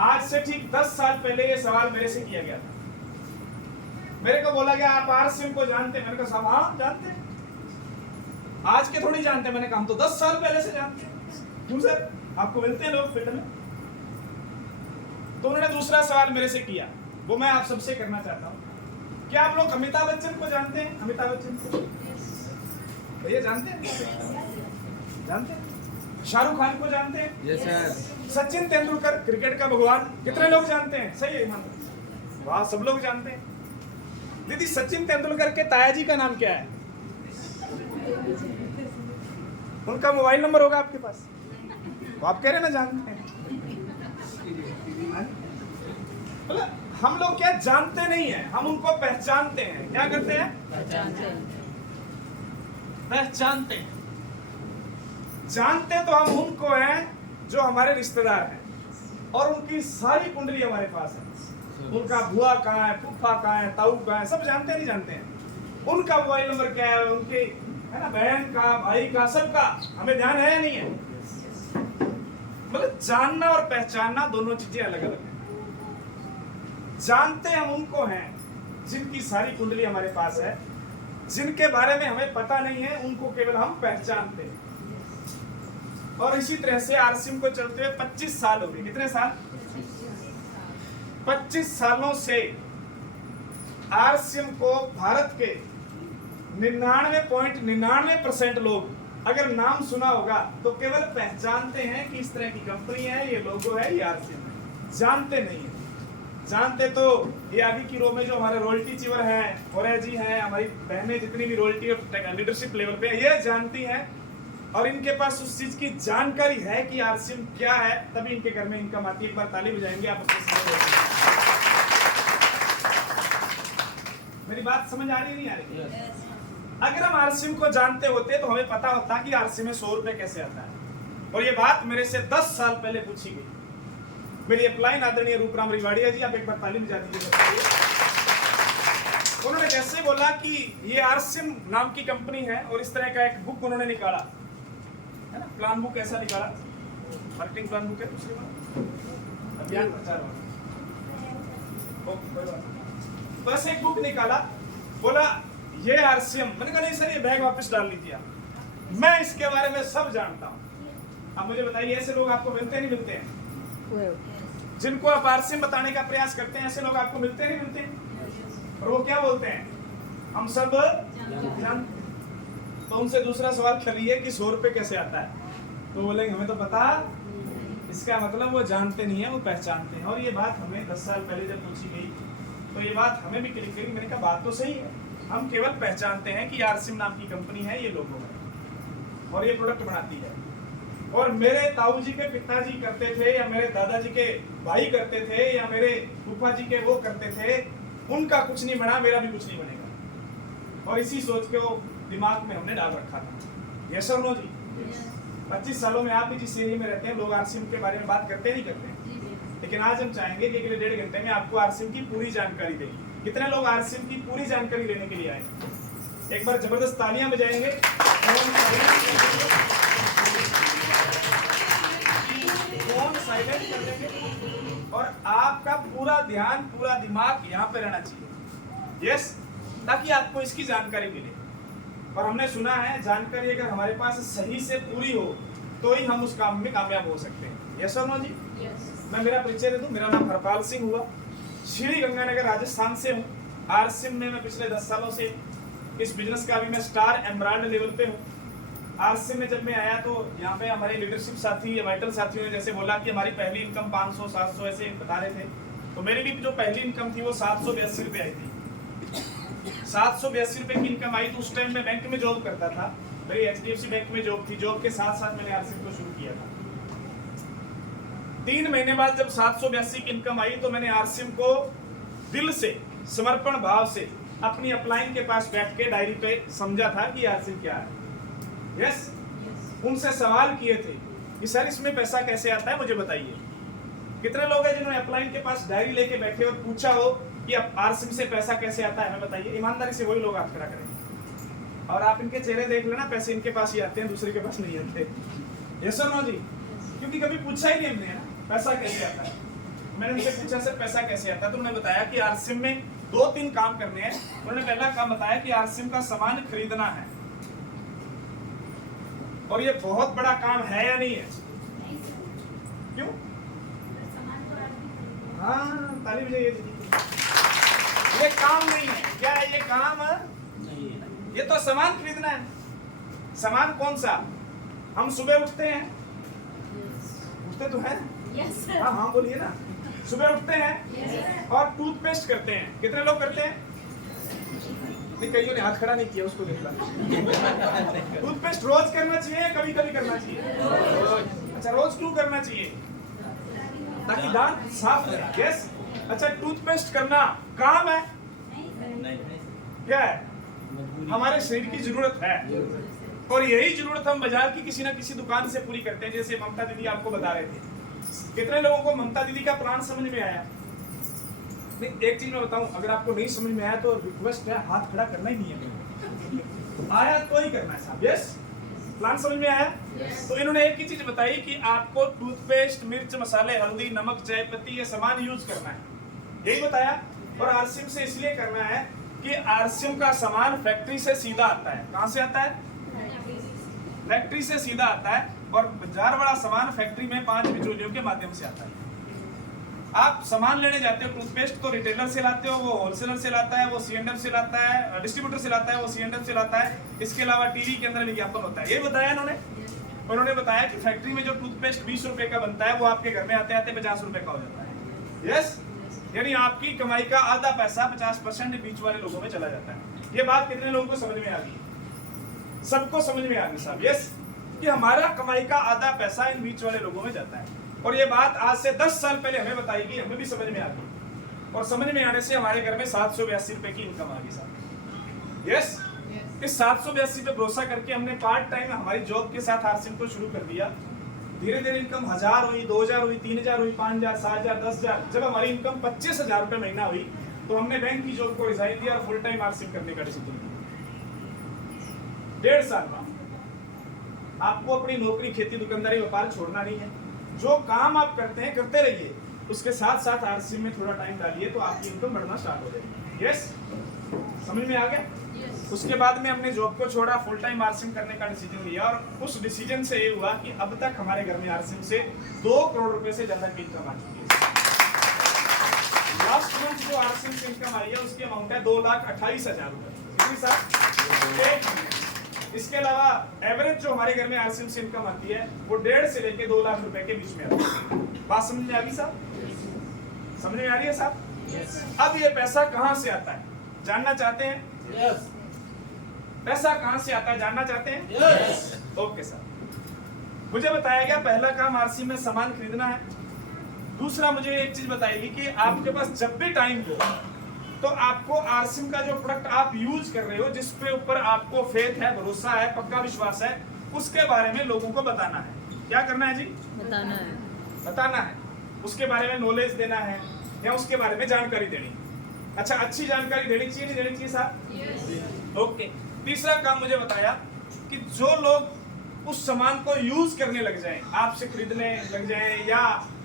आज से ठीक 10 साल पहले ये सवाल मेरे से किया गया था। मेरे को बोला गया आप आरसीएम को जानते हैं? मैंने कहा साहब हाँ जानते हैं। आज के थोड़ी जानते हैं। मैंने कहा हम तो 10 साल पहले से जानते हैं। क्यों सर, आपको मिलते हैं लोग फील्ड में? तो उन्होंने दूसरा सवाल मेरे से किया, वो मैं आप सबसे करना चाहता हूँ। क्या आप लोग अमिताभ बच्चन को जानते हैं? अमिताभ बच्चन को भैया जानते हैं? जानते हैं? शाहरुख खान को जानते हैं? Yes sir. Sachin Tendulkar cricket का भगवान, कितने लोग जानते हैं? सही है ईमान? वाह, सब लोग जानते हैं। दीदी सचिन तेंदुलकर के ताया जी का नाम क्या है? उनका मोबाइल नंबर होगा आपके पास? वो आप कह रहे ना जानते हैं। हम लोग क्या जानते नहीं है, हम उनको पहचानते हैं। क्या करते हैं? पहचानते हैं। जानते तो हम उनको हैं जो हमारे रिश्तेदार हैं और उनकी सारी कुंडली हमारे पास है। उनका बुआ कहाँ है, फूफा कहाँ है, ताऊ कहाँ है, सब जानते नहीं जानते हैं। उनका मोबाइल नंबर क्या है, उनके है ना बहन का, भाई का, सबका हमें ध्यान है या नहीं है? मतलब जानना और पहचानना दोनों चीजें अलग अलग हैं। जानते हम उनको हैं जिनकी सारी कुंडली हमारे पास है, जिनके बारे में हमें पता नहीं है, उनको केवल हम पहचानते हैं। और इसी तरह से आरसीएम को चलते हुए 25 साल हो गए। कितने साल? 25 सालों से आरसीएम को भारत के 99.99% लोग अगर नाम सुना होगा तो केवल पहचानते हैं कि इस तरह की कंपनी है, ये लोगो है, ये आरसीएम है। जानते नहीं है। जानते तो ये आगे की रो में जो हमारे रॉयल्टी चीवर हैं, और जी हैं, हमारी बहनें जितनी भी रॉयल्टी और लीडरशिप लेवल पे ये जानती हैं और इनके पास उस चीज की जानकारी है कि आरसीएम क्या है, तभी इनके घर में इनकम आती है। एक बार ताली बजाएंगे आप उसको। मेरी बात समझ आ रही नहीं आ रही? अगर हम आरसीएम को जानते होते तो हमें पता होता कि आरसीएम में 100 रुपए कैसे आता है। और ये बात मेरे से 10 साल पहले पूछी गई। मेरी अपलाइन आदरणीय रूपराम रिवाड़िया जी, आप एक बार ताली बजा दीजिए। उन्होंने कैसे बोला कि ये आरसीएम नाम की कंपनी है और इस तरह का एक बुक उन्होंने निकाला है ना, प्लान बुक ऐसा निकाला, मार्केटिंग प्लान बुक है दूसरी बार, अभियान प्रचार वाला। बस एक बुक निकाला, बोला ये आरसीएम। मैंने कहा नहीं सर, ये बैग वापस डाल लीजिए आप, मैं इसके बारे में सब जानता हूँ। अब मुझे बताइए ऐसे लोग आपको मिलते नहीं मिलते हैं? जिनको आप आरसीएम बताने का प्रयास करते हैं, ऐसे लोग आपको मिलते नहीं मिलते हैं? और वो क्या बोलते हैं? हम सब जानते। तो उनसे दूसरा सवाल करिए कि 100 रुपए कैसे आता है, तो बोलेंगे हमें तो पता। इसका मतलब वो जानते नहीं है, वो पहचानते हैं। और ये बात हमें 10 साल पहले जब पूछी गई तो ये बात हमें भी क्लिक करी। मैंने कहा बात तो सही है, हम केवल पहचानते हैं कि आरसीएम नाम की कंपनी है, ये लोगो है और ये प्रोडक्ट बनाती है। और मेरे ताऊ जी के पिताजी करते थे, या मेरे दादाजी के भाई करते थे, या मेरे फूफा जी के वो करते थे, उनका कुछ नहीं बना, मेरा भी कुछ नहीं बनेगा। और इसी सोच के वो दिमाग में हमने डाल रखा था। यस और नो जी? 25 सालों में आप भी जिस एरिया में रहते हैं, लोग आरसीएम के बारे में बात करते नहीं करते? लेकिन आज हम चाहेंगे कि अगले 1.5 घंटे में आपको आरसीएम की पूरी जानकारी दें। कितने लोग आरसीएम की पूरी जानकारी लेने के लिए आए? एक बार जबरदस्त तालियां बजाएंगे। फोन साइलेंट कर देंगे और आपका पूरा ध्यान, पूरा दिमाग यहाँ पे रहना चाहिए। यस, ताकि आपको इसकी जानकारी मिले। और हमने सुना है जानकारी अगर हमारे पास सही से पूरी हो तो ही हम उस काम में कामयाब हो सकते हैं। यस और नो जी? मैं मेरा परिचय दे दूं, मेरा नाम हरपाल सिंह हुआ, श्री गंगानगर राजस्थान से हूँ। आरसीएम में मैं पिछले 10 सालों से इस बिजनेस का भी मैं स्टार एमराल्ड लेवल पे हूँ। आरसीएम में जब मैं आया तो यहाँ पे हमारे लीडरशिप साथी या वाइटल साथियों ने जैसे बोला कि हमारी पहली इनकम 500-700 ऐसे बता रहे थे, तो मेरी भी जो पहली इनकम थी वो 782 रुपये आई थी। 782 रुपये की इनकम आई। तो उस टाइम मैं बैंक में जॉब करता था, मेरी HDFC बैंक में जॉब थी। जॉब के साथ साथ मैंने आरसीएम को शुरू किया था। 3 महीने बाद जब 782 की इनकम आई तो मैंने आरसीएम को दिल से, समर्पण भाव से अपनी अपलाइन के पास बैठ के डायरी पे समझा था कि आरसीएम क्या है। यस, उनसे सवाल किए थे कि सर इसमें पैसा कैसे आता है, मुझे बताइए। कितने लोग हैं जिन्होंने अपलाइन के पास डायरी लेके बैठे और पूछा हो कि अब आरसीएम से पैसा कैसे आता है, हमें बताइए। ईमानदारी से वही लोग आप खड़ा करेंगे और आप इनके चेहरे देख लेना, पैसे इनके पास ही आते हैं, दूसरे के पास नहीं आते। यस और नो जी? क्योंकि कभी पूछा ही नहीं हमने ना पैसा कैसे आता है। मैंने उनसे पूछा सर पैसा कैसे आता है, तो उन्होंने बताया कि आरसीएम में 2-3 काम करने हैं। उन्होंने पहला काम बताया कि आरसीएम का सामान खरीदना है, और ये बहुत बड़ा काम है या नहीं है? क्यों? हाँ, ताली बजाइए दीदी। ये काम नहीं है क्या? ये काम नहीं है, ये तो सामान खरीदना है। सामान कौन सा? हम सुबह उठते हैं, उठते तो हैं? हाँ हाँ बोलिए ना। सुबह उठते हैं और टूथपेस्ट करते हैं। कितने लोग करते हैं? नहीं, कईयों ने हाथ खड़ा नहीं किया, उसको देखना। टूथपेस्ट रोज करना चाहिए, कभी कभी करना चाहिए? अच्छा, रोज क्यों करना चाहिए? ताकि दांत साफ रहे। यस। अच्छा, टूथपेस्ट करना काम है? क्या है? हमारे शरीर की जरूरत है, और यही जरूरत हम बाजार की किसी ना किसी दुकान से पूरी करते हैं। जैसे ममता दीदी आपको बता रहे थे। कितने लोगों को ममता दीदी का प्लान समझ में आया? नहीं, एक चीज मैं बताऊं, अगर आपको नहीं समझ में आया तो रिक्वेस्ट है, हाथ खड़ा करना ही नहीं है। आया तो ही करना है साहब। यस, प्लान समझ में आया? तो इन्होंने एक ही चीज बताई कि आपको टूथपेस्ट, मिर्च, मसाले, हल्दी, नमक, चाय पत्ती, ये सामान यूज करना है, यही बताया। और आरसीएम से इसलिए करना है कि आरसीएम का सामान फैक्ट्री से सीधा आता है। कहां से आता है? फैक्ट्री से सीधा आता है, और बाजार वाला सामान फैक्ट्री में 5 बिचौलियों के माध्यम से आता है। आप सामान लेने जाते हो टूथपेस्ट, तो रिटेलर से लाते हो, वो होलसेलर से लाता है, वो सीएनडब्ल्यू से लाता है, डिस्ट्रीब्यूटर से लाता है, वो सीएनडब्ल्यू से लाता है। इसके अलावा टीवी के अंदर विज्ञापन होता है। ये बताया इन्होंने। उन्होंने बताया कि फैक्ट्री में जो टूथपेस्ट 20 रुपए का बनता है, वो आपके घर में आते आते 50 रुपए का हो जाता है। यस, यानी आपकी कमाई का आधा पैसा 50% बीच वाले लोगों में चला जाता है। ये बात कितने लोगों को समझ में आ गई? सबको समझ में आ गई साहब। यस, कि हमारा कमाई का आधा पैसा इन बीच वाले लोगों में जाता है। और ये बात आज से 10 साल पहले हमें बताई गई, हमें भी समझ में आ गई, और समझ में आने से हमारे घर में 782 रुपए की इनकम आ गई साहब। यस, इस 782 पे भरोसा करके हमने पार्ट टाइम हमारी जॉब के साथ आरसीएम को शुरू कर दिया। धीरे धीरे इनकम 1000 हुई, 2000 हुई, 3000 हुई, 5000, 7000, 10000। जब हमारी इनकम 25,000 रुपए महीना हुई, तो हमने बैंक की जॉब को रिजाइन दिया और फुल टाइम आरसीएम करने का डिसीजन लिया। 1.5 साल बाद आपको अपनी नौकरी, खेती, दुकानदारी, व्यापार छोड़ना नहीं है। जो काम आप करते हैं करते रहिए, उसके साथ साथ आरसीएम में थोड़ा टाइम डालिए, तो आपकी इनकम बढ़ना स्टार्ट हो जाएगी। यस, समझ में आ गया? उसके बाद में हमने जॉब को छोड़ा, फुल टाइम आरसीएम करने का डिसीजन लिया, और उस डिसीजन से ये हुआ कि अब तक हमारे घर में आरसीएम से 2 करोड़ रुपए से ज्यादा की इनकम आ चुकी है। लास्ट मंथ जो आरसीएम से इनकम आई है, उसकी अमाउंट है 2,28,000 रुपए। कितनी साहब? इसके अलावा एवरेज जो हमारे घर में आरसीएम से इनकम आती है, वो 1.5 से लेके 2 लाख रुपए के बीच में आती है। बात समझ में आ गई साहब? समझ में आ रही है साहब? अब ये पैसा कहां से आता है जानना चाहते हैं? यस। पैसा कहां से आता है जानना चाहते हैं? यस। ओके सर, मुझे बताया गया पहला काम आरसीएम में सामान खरीदना है। दूसरा मुझे एक चीज बताएगी कि आपके पास जब भी टाइम हो, तो आपको आरसीएम का जो प्रोडक्ट आप यूज कर रहे हो, जिसपे ऊपर आपको फेथ है, भरोसा है, पक्का विश्वास है, उसके बारे में लोगों को बताना है। क्या करना है जी? बताना है। बताना है, उसके बारे में नॉलेज देना है, या उसके बारे में जानकारी देनी। अच्छा, अच्छी जानकारी देनी चाहिए, नहीं देनी चाहिए साहब? ओके। तीसरा काम मुझे बताया कि जो लोग उस सामान को यूज करने लग जाएं, आपसे खरीदने लग जाएं, या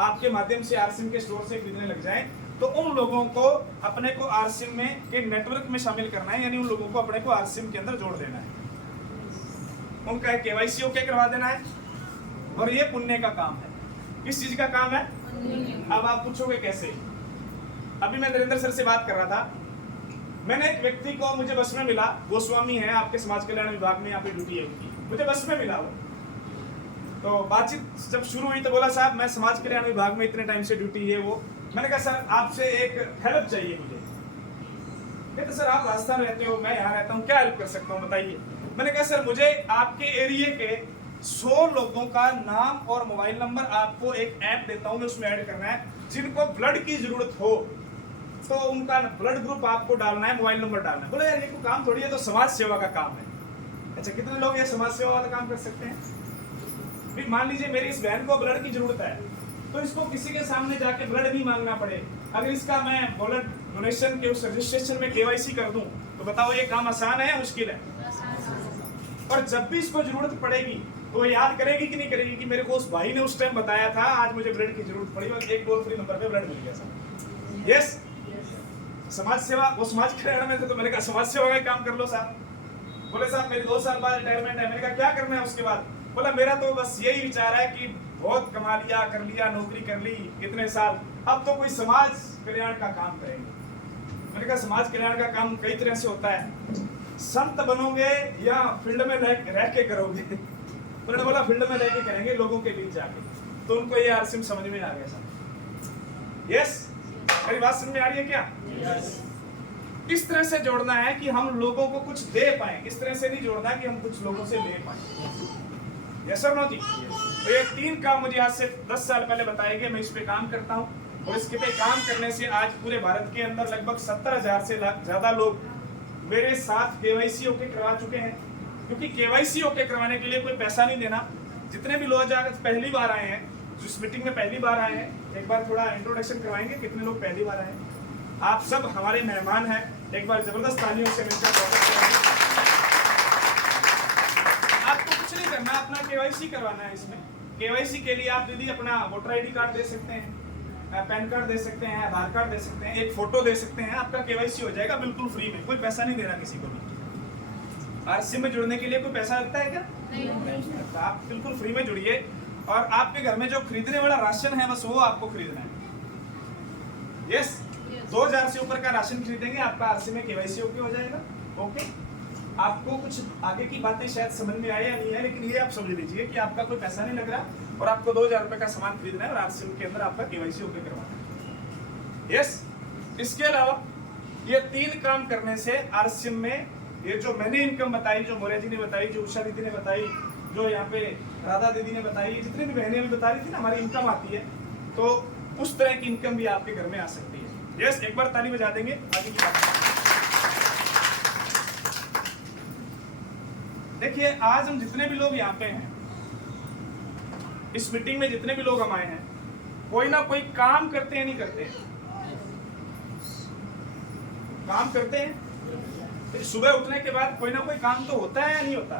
आपके माध्यम से आरसीएम के स्टोर से खरीदने लग जाएं, तो उन लोगों को अपने को आरसीएम में के नेटवर्क में शामिल करना है, यानी उन लोगों को अपने को आरसीएम के अंदर जोड़ देना है, उनका केवाईसी ओके करवा देना है। और ये पुण्य का काम है। किस चीज का काम है? अब आप पूछोगे कैसे? अभी मैं नरेंद्र सर से बात कर रहा था, मैंने एक व्यक्ति को, मुझे बस में मिला, गोस्वामी है, आपके समाज कल्याण विभाग में यहाँ पे ड्यूटी है उनकी, मुझे बस में मिला वो। तो बातचीत जब शुरू हुई तो बोला, साहब मैं समाज कल्याण विभाग में इतने टाइम से ड्यूटी है वो। मैंने कहा सर आपसे एक हेल्प चाहिए मुझे। कहते सर आप राजस्थान रहते हो, मैं यहाँ रहता हूँ, क्या हेल्प कर सकता हूँ बताइए। मैंने कहा सर मुझे आपके एरिया के 100 लोगों का नाम और मोबाइल नंबर आपको एक ऐप देता हूँ, मैं उसमें ऐड करना है, जिनको ब्लड की जरूरत हो तो उनका ब्लड ग्रुप आपको डालना है, मोबाइल नंबर डालना है। बोले यार ये कोई काम थोड़ी है, तो समाज सेवा का काम है। अच्छा, कितने लोग ये समाज सेवा वाला काम कर सकते हैं? मान लीजिए मेरी इस बहन को ब्लड की जरूरत है, तो इसको किसी के सामने जाके ब्लड नहीं मांगना पड़े। अगर इसका मैं ब्लड डोनेशन के उस रजिस्ट्रेशन में केवाईसी कर दूं, तो बताओ ये काम आसान है या मुश्किल है? और जब भी इसको जरूरत पड़ेगी तो याद करेगी कि नहीं करेगी कि मेरे को उस भाई ने उस टाइम बताया था, आज मुझे ब्लड की जरूरत पड़ी और एक टोल फ्री नंबर पे ब्लड मिल गया साहब। यस, समाज सेवा, वो समाज कल्याण में थे तो मैंने कहा समाज सेवा का काम कर लो साहब। बोले साहब मेरे 2 साल बाद रिटायरमेंट है। मैंने कहा क्या करना है उसके बाद? बोला मेरा तो बस यही विचार है कि बहुत कमा लिया, कर लिया, नौकरी कर ली कितने साल, अब तो कोई समाज कल्याण का काम करेंगे। मैंने कहा समाज कल्याण का काम कई तरह से होता है, संत बनोगे या फील्ड में रह के करोगे? उन्होंने बोला फील्ड में रह के करेंगे, लोगों के बीच जाके। तो उनको ये आरसीएम समझ में आ गया साहब। यस, मेरी बात समझ में आ रही है क्या? यस। इस तरह से जोड़ना है कि हम लोगों को कुछ दे पाए, इस तरह से नहीं जोड़ना है कि हम कुछ लोगों से ले पाए। यस और नो जी? तो ये 3 काम मुझे आज से 10 साल पहले बताए गए, मैं इस पे काम करता हूँ और इसके पे काम करने से आज पूरे भारत के अंदर लगभग 70,000 से ज्यादा लोग मेरे साथ केवाईसी ओके करवा चुके हैं। क्योंकि केवाईसी ओके करवाने के लिए कोई पैसा नहीं देना। जितने भी लोग पहली बार आए हैं, जो इस मीटिंग में पहली बार आए हैं, एक बार थोड़ा इंट्रोडक्शन करवाएंगे, कितने लोग पहली बार आए हैं? आप सब हमारे मेहमान हैं, एक बार जबरदस्त तालियों से मिलकर स्वागत करेंगे। आपको कुछ नहीं करना, अपना केवाईसी करवाना है। इसमें केवाईसी के लिए आप दीदी अपना वोटर आईडी कार्ड दे सकते हैं, पैन कार्ड दे सकते हैं, आधार कार्ड दे सकते हैं, एक फोटो दे सकते हैं, आपका केवाईसी हो जाएगा बिल्कुल फ्री में, कोई पैसा नहीं देना किसी को भी। आरसीएम में जुड़ने के लिए कोई पैसा लगता है क्या? नहीं। तो आप बिल्कुल फ्री में जुड़िए और आपके घर में जो खरीदने वाला राशन है बस वो आपको खरीदना है। यस, 2000 से ऊपर का राशन खरीदेंगे आपका आरसीएम में केवाईसी ओके हो जाएगा। ओके, आपको कुछ आगे की बातें शायद समझ में आए या नहीं है, लेकिन ये आप समझ लीजिए कि आपका कोई पैसा नहीं लग रहा और आपको 2000 रुपए का सामान खरीदना है और आरसीएम के अंदर आपका केवाईसी ओके करवाना है। यस, इसके अलावा ये 3 काम करने से आरसीएम में ये जो मैंने इनकम बताई, जो मोरिया जी ने बताई, जो उषा दीदी ने बताई, जो यहाँ पे राधा दीदी ने बताई, जितनी भी बहनें भी बता रही थी ना हमारी इनकम आती है, तो उस तरह की इनकम भी आपके घर में आ सकती है। यस, एक बार ताली बजा देंगे। आगे की बात देखिए, आज हम जितने भी लोग यहाँ पे हैं, इस मीटिंग में जितने भी लोग हम आए हैं, कोई ना कोई काम करते हैं, नहीं करते हैं? काम करते हैं। सुबह उठने के बाद कोई ना कोई काम तो होता है या नहीं होता?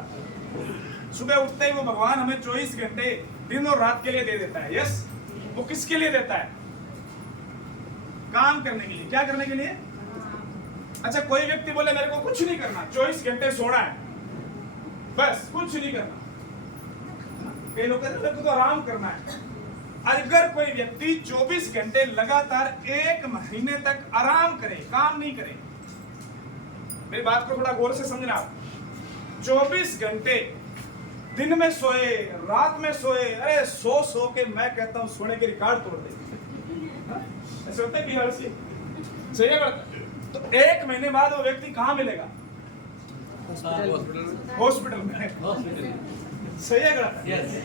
सुबह उठते ही वो भगवान हमें 24 घंटे दिन और रात के लिए दे देता है। यस, वो किसके लिए देता है? काम करने के लिए। क्या करने के लिए? अच्छा, कोई व्यक्ति बोले मेरे को कुछ नहीं करना, 24 घंटे सोना है, बस कुछ नहीं करना। कई लोग कहते हैं मेरे को तो आराम करना है। अगर कोई व्यक्ति 24 घंटे लगातार 1 महीने तक आराम करे, काम नहीं करे, मेरी बात को थोड़ा गौर से समझना। 24 घंटे दिन में सोए, रात में सोए, अरे सो के मैं कहता हूं सोने के रिकॉर्ड तोड़ दे। ऐसे होता है कि हर सी सही है। तो 1 महीने बाद वो व्यक्ति कहाँ मिलेगा? हॉस्पिटल में। सही है गलत है?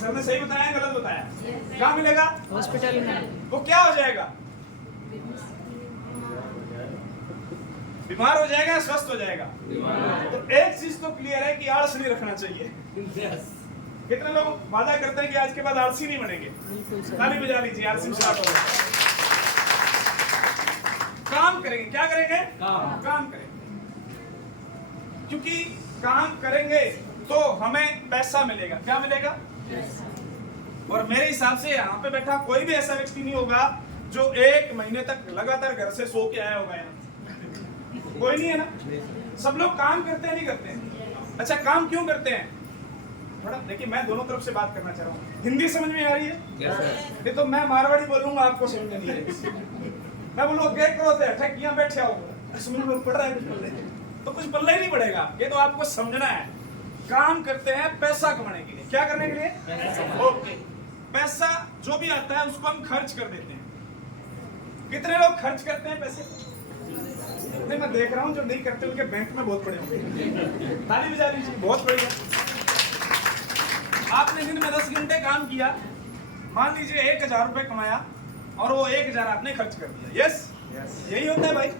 सर ने सही बताया गलत बताया? कहाँ मिलेगा? हॉस्पिटल में। वो क्या हो जाएगा? बीमार हो जाएगा, स्वस्थ हो जाएगा। तो एक चीज तो क्लियर है कि आलस नहीं रखना चाहिए। कितने लोग वादा करते हैं कि आज के बाद आलसी नहीं बनेंगे? ताली बजा लीजिए, आलसी स्टार्ट हो गया। काम करेंगे। क्या करेंगे? काम करेंगे। क्योंकि काम करेंगे तो हमें पैसा मिलेगा। क्या मिलेगा? और मेरे हिसाब से यहाँ पे बैठा कोई भी ऐसा व्यक्ति नहीं होगा जो 1 महीने तक लगातार घर से सो के आया होगा यहाँ। कोई नहीं है ना? सब लोग काम करते हैं, नहीं करते हैं? अच्छा, काम क्यों करते हैं? थोड़ा देखिए, मैं दोनों तरफ से बात करना चाह रहा हूँ। हिंदी समझ में आ रही है? ये तो मैं मारवाड़ी बोलूंगा, आपको समझ नहीं है। मैं बोलूँ क्या करो ठेकियां बैठे आओ, समझ में पड़ रहा है तो कुछ पल्ले ही नहीं पड़ेगा। ये तो आपको समझना है। काम करते हैं पैसा कमाने के लिए। क्या करने के लिए? ओके। पैसा जो भी आता है उसको हम खर्च कर देते हैं। कितने लोग खर्च करते हैं पैसे? नहीं, मैं देख रहा हूँ जो नहीं करते उनके बैंक में बहुत बड़े होंगे। ताली बजा लीजिए, बहुत बढ़िया। आपने दिन में 10 घंटे काम किया, मान लीजिए 1000 रुपए कमाया और वो 1000 आपने खर्च कर दिया। यस, यही होता है भाई।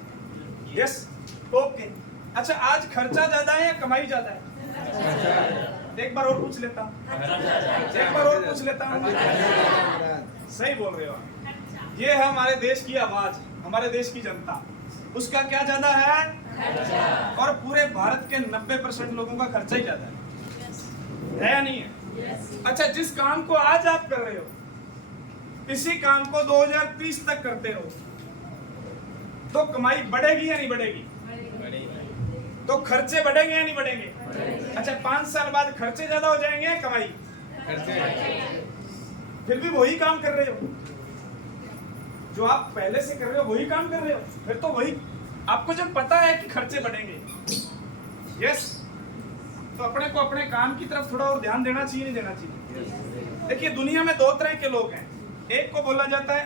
Yes, okay. अच्छा, आज खर्चा ज्यादा है या कमाई ज्यादा है? एक बार और पूछ लेता हूँ, एक बार और पूछ लेता हूँ। सही बोल रहे हो आप। ये है हमारे देश की आवाज, हमारे देश की जनता। उसका क्या ज्यादा है? और पूरे भारत के 90% लोगों का खर्चा ही ज्यादा है। है या नहीं है? अच्छा, जिस काम को आज आप कर रहे हो, इसी काम को 2030 तक करते रहो, तो कमाई बढ़ेगी या नहीं बढ़ेगी? तो खर्चे बढ़ेंगे या नहीं बढ़ेंगे? अच्छा, 5 साल बाद खर्चे ज्यादा हो जाएंगे या कमाई? फिर भी वही काम कर रहे हो, जो आप पहले से कर रहे हो वही काम कर रहे हो, फिर तो वही। आपको जब पता है कि खर्चे बढ़ेंगे, यस, तो अपने को अपने काम की तरफ थोड़ा और ध्यान देना चाहिए, नहीं देना चाहिए? देखिए, दुनिया में 2 तरह के लोग हैं। एक को बोला जाता है